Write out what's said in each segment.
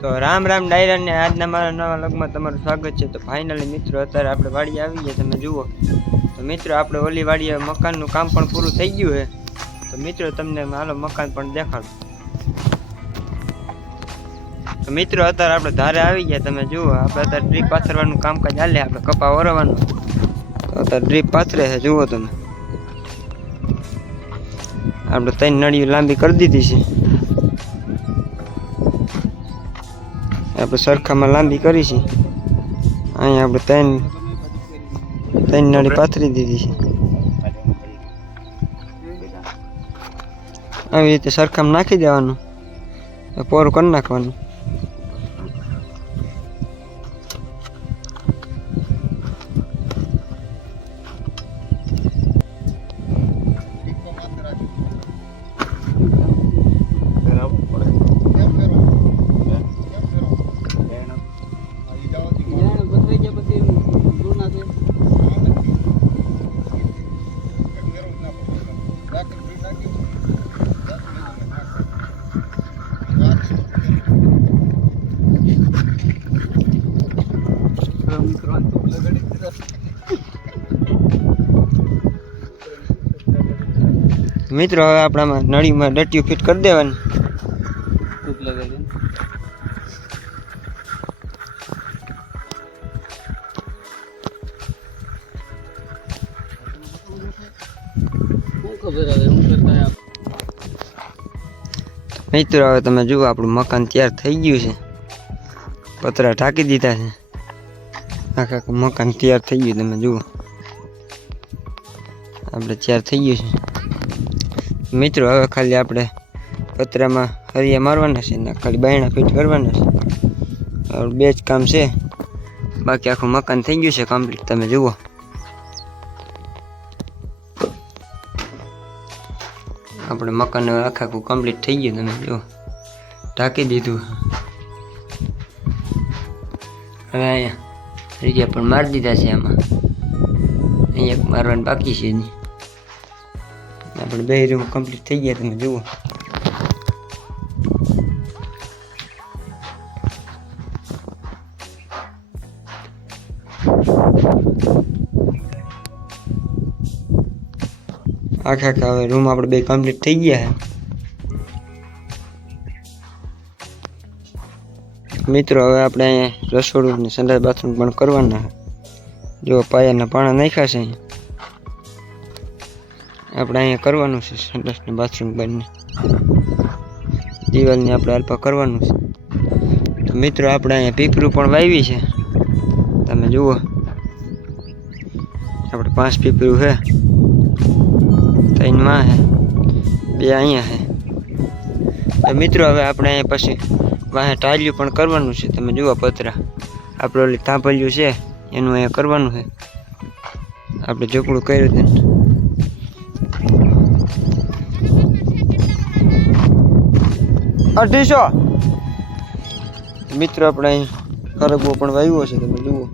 તો રામ રામ ડાયરા ને આજના મારા નવા લગમાં તમારું સ્વાગત છે। તો ફાઇનલી મિત્રો અત્યારે આપણે વાડી આવી ગયા, તમે જુઓ તો મિત્રો આપણે ઓલી વાડીએ મકાનનું કામ પણ પૂરું થઈ ગયું છે। તો મિત્રો તમને હાલો મકાન પણ દેખાડું। તો મિત્રો અત્યારે આપણે ધારે આવી ગયા, તમે જુઓ આપણે અત્યારે ડ્રીપ પાથરવાનું કામકાજ ચાલે, આપણે કપા વરવાનું। તો અત્યારે ડ્રીપ પાથરે છે, જુઓ તમે આપણે 3 નળીઓ લાંબી કરી દીધી છે। આપણે સરખામાં લાંબી કરી છે, અહીંયા આપણે 3 નળી પાથરી દીધી છે। આવી રીતે સરખામાં નાખી દેવાનું, પોરું કરી નાખવાનું। મિત્રો હવે આપણામાં નળીમાં ડટ્યું ફિટ કરી દેવાની। મિત્રો હવે તમે જુઓ આપણું મકાન તૈયાર થઈ ગયું છે, પતરા ઢાંકી દીધા છે, આખા મકાન તૈયાર થઈ ગયું। તમે જુઓ આપણે તૈયાર થઈ ગયું છે। મિત્રો હવે ખાલી આપણે પતરામાં હરિયા મારવાના છે ને ખાલી બાયણા ફિટ કરવાના છે, બે જ કામ છે, બાકી આખું મકાન થઈ ગયું છે કમ્પ્લીટ। તમે જુઓ આપણે મકાન આખું કમ્પ્લીટ થઈ ગયું, તમે જુઓ ઢાંકી દીધું। હવે અહીંયા હરિયા પણ મારી દીધા છે, આમાં અહીંયા મારવાનું બાકી છે નહીં, આપણે 2 રૂમ કમ્પ્લીટ થઈ ગયા। તમે જુઓ આખા હવે રૂમ આપણે 2 કમ્પ્લીટ થઈ ગયા છે। મિત્રો હવે આપણે અહીંયા રસોડું ને સંડાસ બાથરૂમ પણ કરવાના છે, જો પાયાના પાણા નાખ્યા છે, આપણે અહીંયા કરવાનું છે સંડાસ ને બાથરૂમ બંને, દિવાલને આપણે અલ્પા કરવાનું છે। તો મિત્રો આપણે અહીંયા પીપરું પણ વાવી છે, તમે જુઓ આપણે 5 પીપરું છે, 3 માં છે, 2 અહીંયા છે। તો મિત્રો હવે આપણે અહીંયા પછી વાહે ટાળિયું પણ કરવાનું છે, તમે જુઓ પતરા આપણે ઓલી થાંભલ્યું છે એનું અહીંયા કરવાનું છે, આપણે ઝૂંપડું કર્યું હતું। અઢીસો મિત્રો આપણે અહીં ખરગવો પણ વાવ્યો છે, તમે જુઓ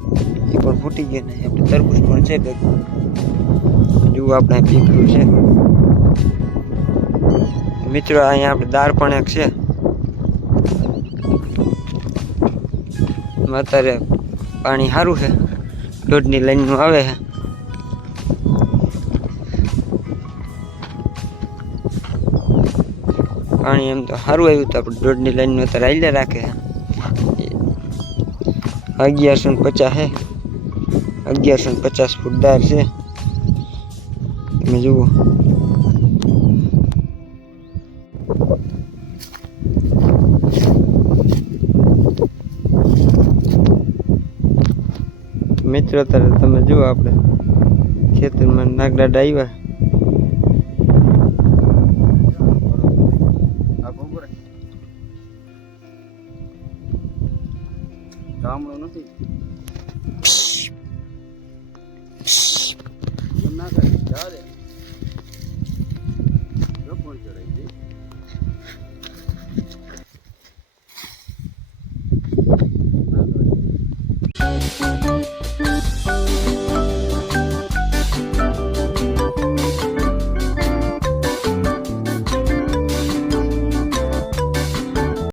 એ પણ ફૂટી ગયા ને આપણે તરબૂચ પણ છે, જુઓ આપણે પીપળું છે। મિત્રો અહીંયા આપણે દાળ પણ એક છે, અત્યારે પાણી સારું છે, 1.5 લાઈનનું આવે છે। પાણી એમ તો સારું આવ્યું, તો આપણે 1.5 લાઈનનું અત્યારે હાલ્યા રાખે છે। 1150 છે, 1150 ફૂટ દાર છે, તમે જુઓ મિત્રો અત્યારે તમે જુઓ આપણે ખેતરમાં નાગડાડા આવ્યા, ગામડું નથી।